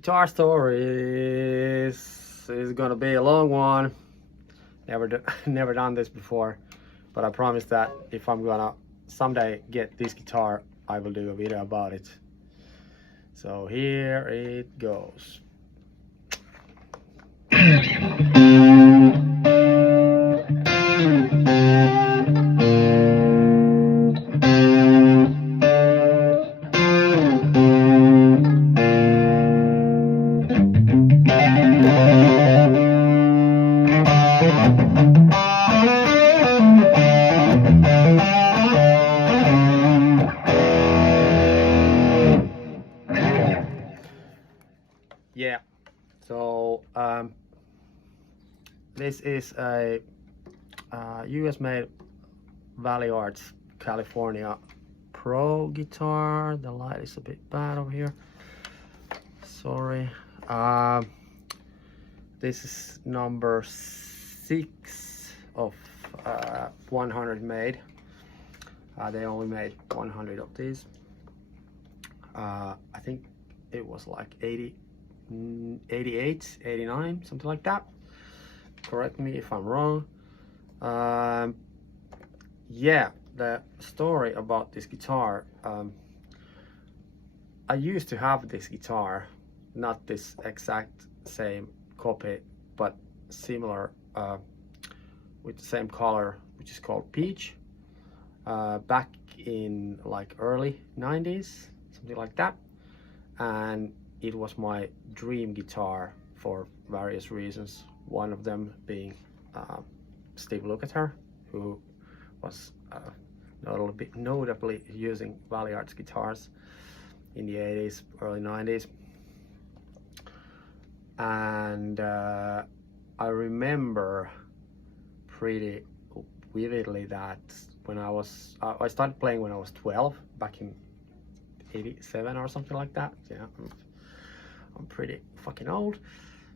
Guitar story is gonna be a long one. Never done this before, but I promise that if I'm gonna someday get this guitar, I will do a video about it. So here it goes. Yeah, so this is a US made Valley Arts California Pro guitar. The light is a bit bad over here, sorry. This is number 6 of 100 made. They only made 100 of these. I think it was like 88, 89, something like that. Correct me if I'm wrong. Yeah, the story about this guitar. I used to have this guitar, not this exact same copy, but similar with the same color, which is called Peach. Back in like early 90s, something like that. And it was my dream guitar for various reasons. One of them being Steve Lukather, who was notably using Valley Arts guitars in the 80s, early 90s. And I remember pretty vividly that when I started playing when I was 12, back in 87 or something like that. Yeah, I'm pretty fucking old.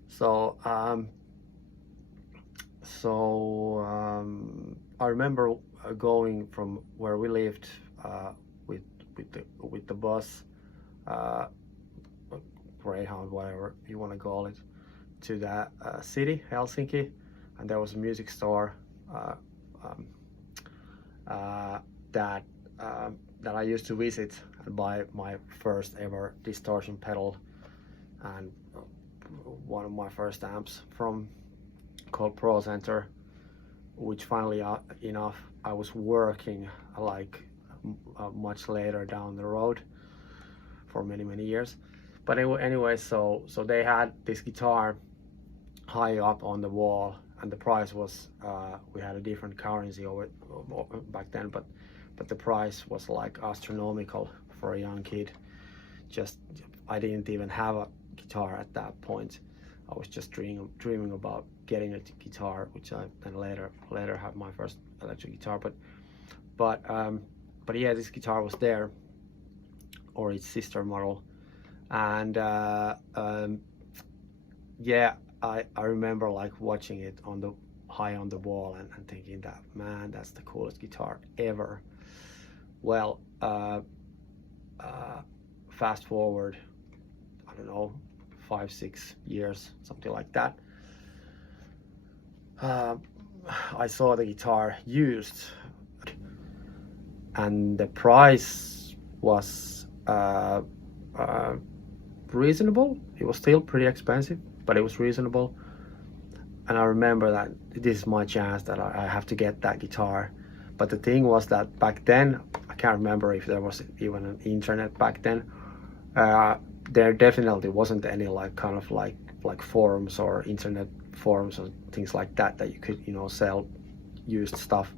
So I remember going from where we lived with the bus, Greyhound, whatever you want to call it, to that city, Helsinki, and there was a music store that I used to visit and buy my first ever distortion pedal and one of my first amps from, called Pro Center, which finally enough I was working like much later down the road for many years. But anyway, so they had this guitar high up on the wall, and the price was we had a different currency over back then, but the price was like astronomical for a young kid. Just I didn't even have a guitar at that point. I was just dreaming about getting a guitar, which I then later had my first electric guitar. But yeah, this guitar was there, or its sister model, and yeah, I remember like watching it on the high on the wall and thinking that, man, that's the coolest guitar ever. Well, fast forward, I don't know, 5-6 years, something like that. I saw the guitar used, and the price was reasonable. It was still pretty expensive, but it was reasonable. And I remember that this is my chance, that I have to get that guitar. But the thing was that back then, I can't remember if there was even an internet back then. There definitely wasn't any like kind of like forums or internet forums or things like that you could, you know, sell used stuff.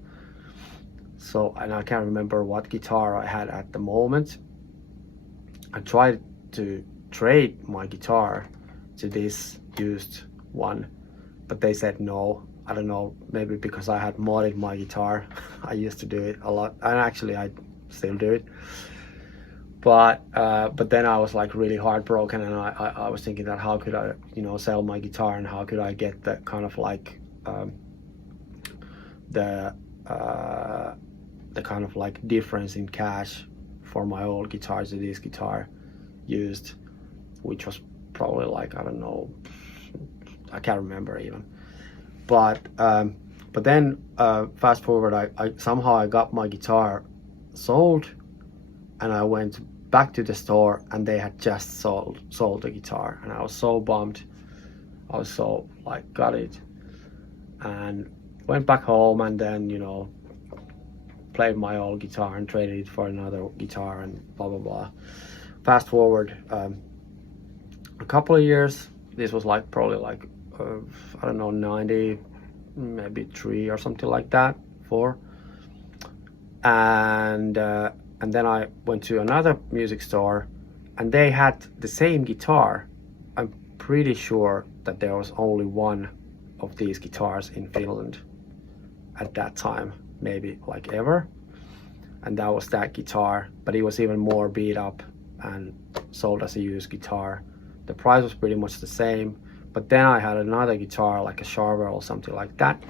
So, and I can't remember what guitar I had at the moment. I tried to trade my guitar to this used one, but they said no. I don't know, maybe because I had modded my guitar. I used to do it a lot, and actually I still do it. But then I was like really heartbroken, and I was thinking that how could I, you know, sell my guitar, and how could I get that kind of like the kind of like difference in cash for my old guitar to this guitar used, which was probably like, I don't know, I can't remember even. But then fast forward, I somehow got my guitar sold, and I went back to the store and they had just sold the guitar, and I was so bummed. I was so like, got it, and went back home, and then, you know, played my old guitar and traded it for another guitar and blah blah blah. Fast forward a couple of years. This was like probably like I don't know, 90, maybe 3 or something like that, 4. And then I went to another music store, and they had the same guitar. I'm pretty sure that there was only one of these guitars in Finland at that time, maybe like ever, and that was that guitar, but it was even more beat up and sold as a used guitar. The price was pretty much the same, but then I had another guitar, like a Charvel or something like that,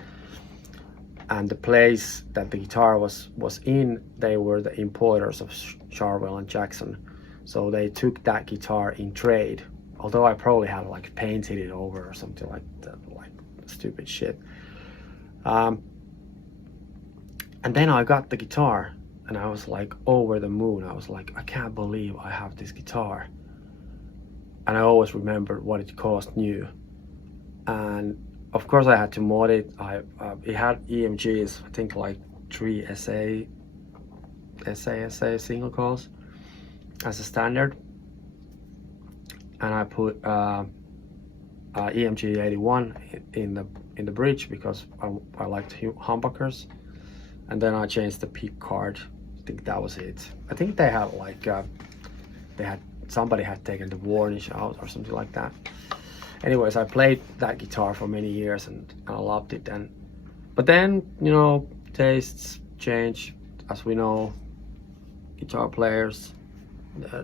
and the place that the guitar was in, they were the importers of Charvel and Jackson, so they took that guitar in trade, although I probably had like painted it over or something like that, like stupid shit. And then I got the guitar, and I was like over the moon. I was like, I can't believe I have this guitar. And I always remembered what it cost new. And of course I had to mod it. It had EMGs, I think like 3 SA single coils as a standard. And I put EMG 81 in the bridge because I liked humbuckers. And then I changed the pick card. I think that was it. I think they had like somebody had taken the varnish out or something like that. Anyways, I played that guitar for many years and I loved it. But then, you know, tastes change, as we know, guitar players.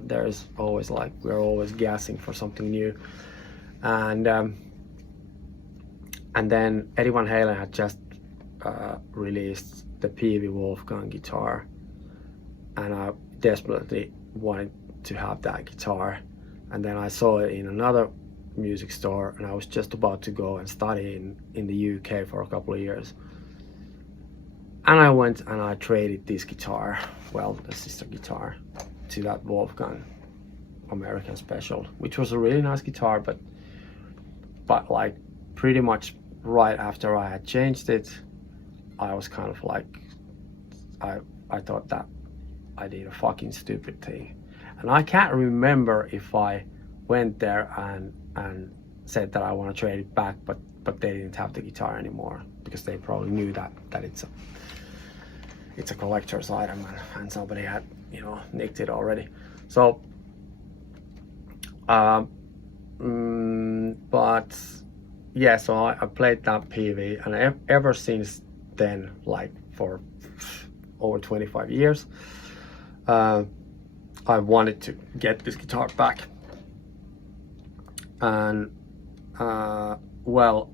There's always like, we're always gassing for something new. And then Eddie Van Halen had just released the PV Wolfgang guitar, and I desperately wanted to have that guitar. And then I saw it in another music store, and I was just about to go and study in the UK for a couple of years, and I went and I traded this guitar, well, the sister guitar, to that Wolfgang American Special, which was a really nice guitar, but like pretty much right after I had changed it, I was kind of like, I thought that I did a fucking stupid thing. And I can't remember if I went there and said that I want to trade it back, but they didn't have the guitar anymore, because they probably knew that it's a collector's item, and somebody had, you know, nicked it already. So but yeah, so I played that PV, and ever since then, like for over 25 years, I wanted to get this guitar back. And well,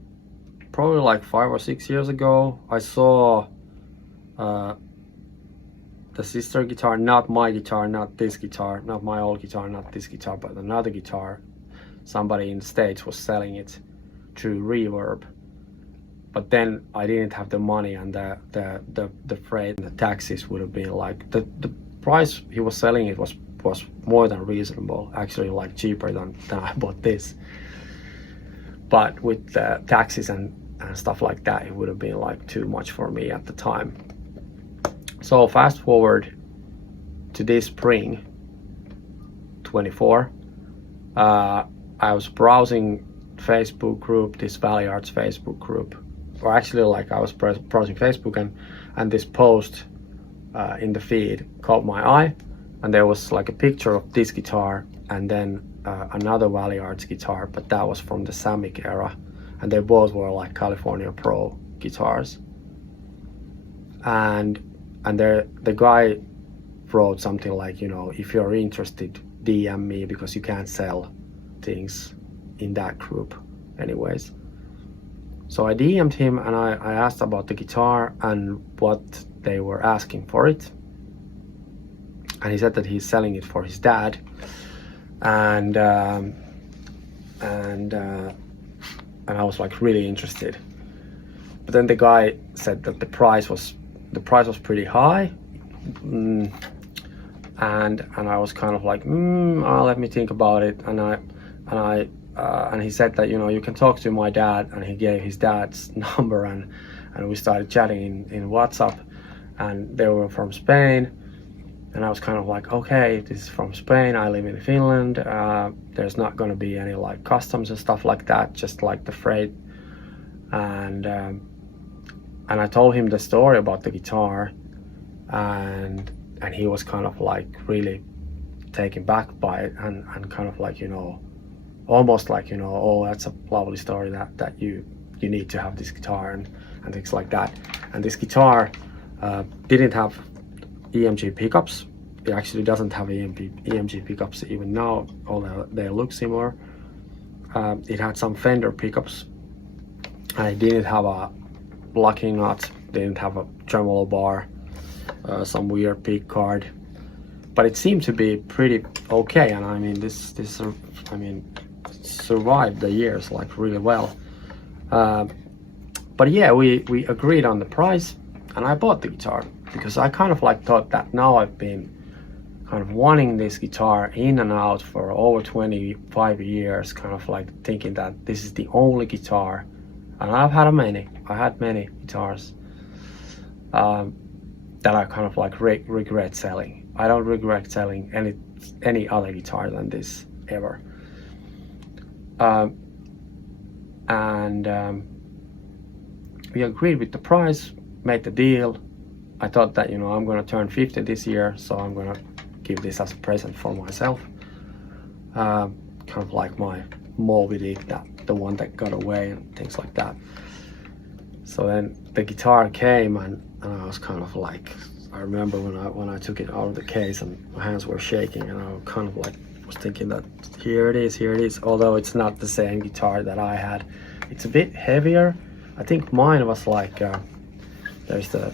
probably like 5 or 6 years ago, I saw the sister guitar, not my guitar, not this guitar, not my old guitar, not this guitar, but another guitar. Somebody in the States was selling it through Reverb, but then I didn't have the money, and the freight and the taxes would have been like, the price he was selling it was more than reasonable, actually, like cheaper than I bought this, but with the taxes and stuff like that, it would have been like too much for me at the time. So fast forward to this spring 24, I was browsing Facebook group, this Valley Arts Facebook group, or actually like I was browsing Facebook, and this post in the feed caught my eye, and there was like a picture of this guitar and then another Valley Arts guitar, but that was from the Samick era, and they both were like California Pro guitars. And the guy wrote something like, you know, if you're interested, DM me, because you can't sell things in that group anyways. So I DM'd him, and I asked about the guitar and what they were asking for it, and he said that he's selling it for his dad. And and I was like really interested. But then the guy said that the price was pretty high, and I was kind of like, let me think about it. And he said that, you know, you can talk to my dad, and he gave his dad's number, and we started chatting in WhatsApp, and they were from Spain. And I was kind of like, okay, this is from Spain, I live in Finland, there's not going to be any like customs and stuff like that, just like the freight. And I told him the story about the guitar, and he was kind of like really taken back by it, and kind of like, you know, almost like, you know, oh, that's a lovely story that you need to have this guitar, and things like that. And this guitar didn't have EMG pickups. It actually doesn't have EMG pickups even now, although they look similar. It had some Fender pickups. I didn't have a locking nut, didn't have a tremolo bar, some weird pick guard, but it seemed to be pretty okay. And I mean, this I mean, survived the years like really well. But yeah, we agreed on the price, and I bought the guitar because I kind of like thought that now I've been kind of wanting this guitar in and out for over 25 years, kind of like thinking that this is the only guitar, and I had many guitars that I kind of like regret selling. I don't regret selling any other guitar than this ever. We agreed with the price, made the deal. I thought that, you know, I'm gonna turn 50 this year, so I'm gonna give this as a present for myself. Kind of like my Moby Dick, the one that got away, and things like that. So then the guitar came, and I was kind of like, I remember when I took it out of the case, and my hands were shaking, and I kind of like was thinking that here it is. Although it's not the same guitar that I had, it's a bit heavier. I think mine was like, there's the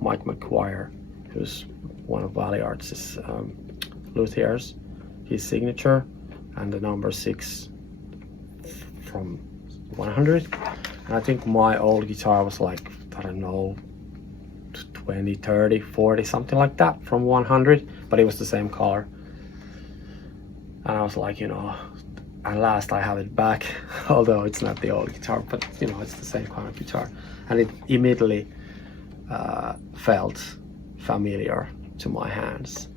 Mike McGuire, who's one of Valley Arts' luthiers, his signature, and the number 6 from 100. And I think my old guitar was like, I don't know, 20, 30, 40, something like that from 100, but it was the same color. And I was like, you know, at last I have it back, although it's not the old guitar, but you know, it's the same kind of guitar. And it immediately felt familiar to my hands.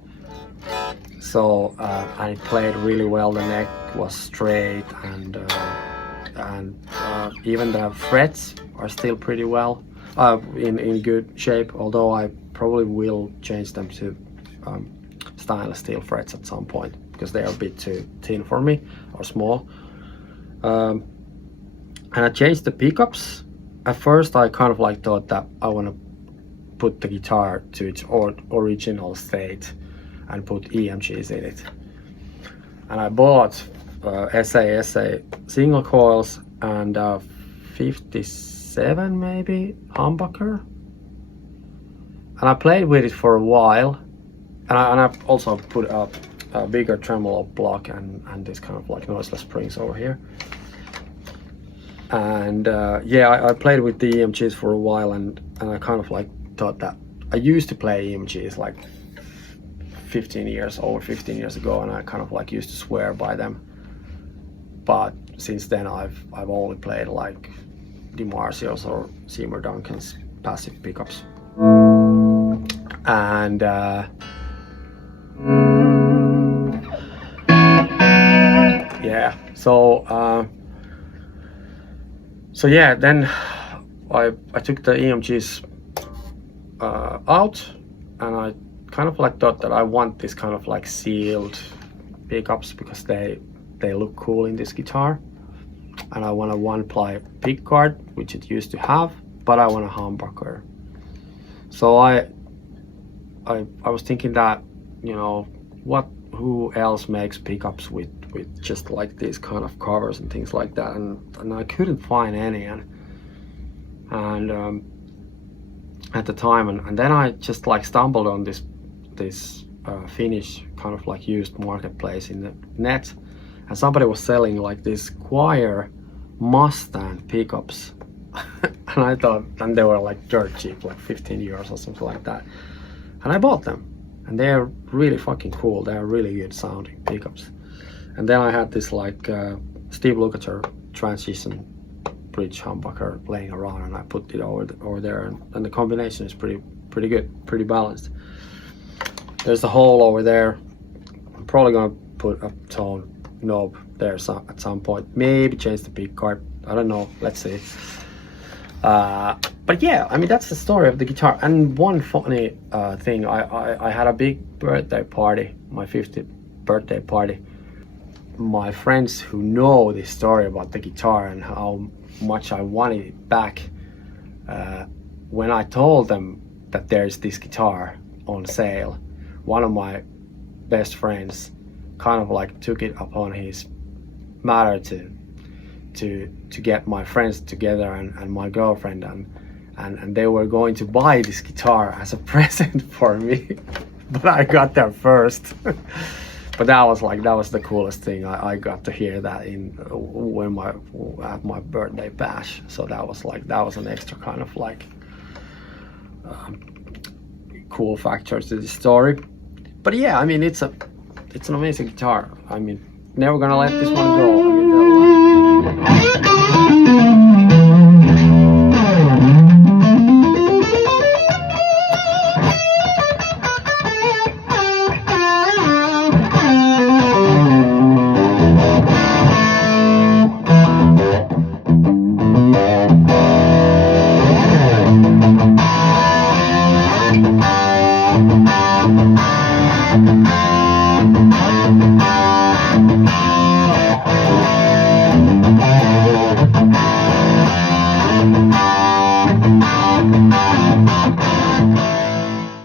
So I played really well. The neck was straight, and even the frets are still pretty well in good shape, although I probably will change them to stainless steel frets at some point, because they are a bit too thin for me, or small. And I changed the pickups. At first I kind of like thought that I want to put the guitar to its original state and put EMGs in it. And I bought SA single coils and 57 maybe humbucker, and I played with it for a while, and I also put a bigger tremolo block and this kind of like noiseless springs over here. And yeah, I played with the EMGs for a while, and I kind of like thought that I used to play EMGs like over 15 years ago, and I kind of like used to swear by them. But since then I've only played like DiMarzios or Seymour Duncan's passive pickups. And yeah, so yeah, then I took the EMGs out, and I kind of like thought that I want this kind of like sealed pickups because they look cool in this guitar, and I want a 1-ply pick guard, which it used to have, but I want a humbucker. So I was thinking that, you know, who else makes pickups with just like these kind of covers and things like that, and I couldn't find any, and at the time, and then I just like stumbled on this Finnish kind of like used marketplace in the net, and somebody was selling like these Choir Mustang pickups. And I thought, and they were like dirt cheap, like 15 euros or something like that. And I bought them, and they're really fucking cool. They're really good sounding pickups. And then I had this like Steve Lukather transition bridge humbucker laying around, and I put it over there, and the combination is pretty good, pretty balanced. There's the hole over there. I'm probably gonna put a tone knob there at some point. Maybe change the pick guard. I don't know. Let's see. But yeah, I mean, that's the story of the guitar. And one funny thing, I had a big birthday party, my 50th birthday party. My friends who know the story about the guitar and how much I wanted it back, when I told them that there's this guitar on sale, one of my best friends kind of like took it upon his matter to get my friends together and my girlfriend, and they were going to buy this guitar as a present for me. But I got there first. But that was the coolest thing. I got to hear that at my birthday bash. So that was an extra kind of like cool factor to the story. But yeah, I mean, it's an amazing guitar. I mean, never gonna let this one go.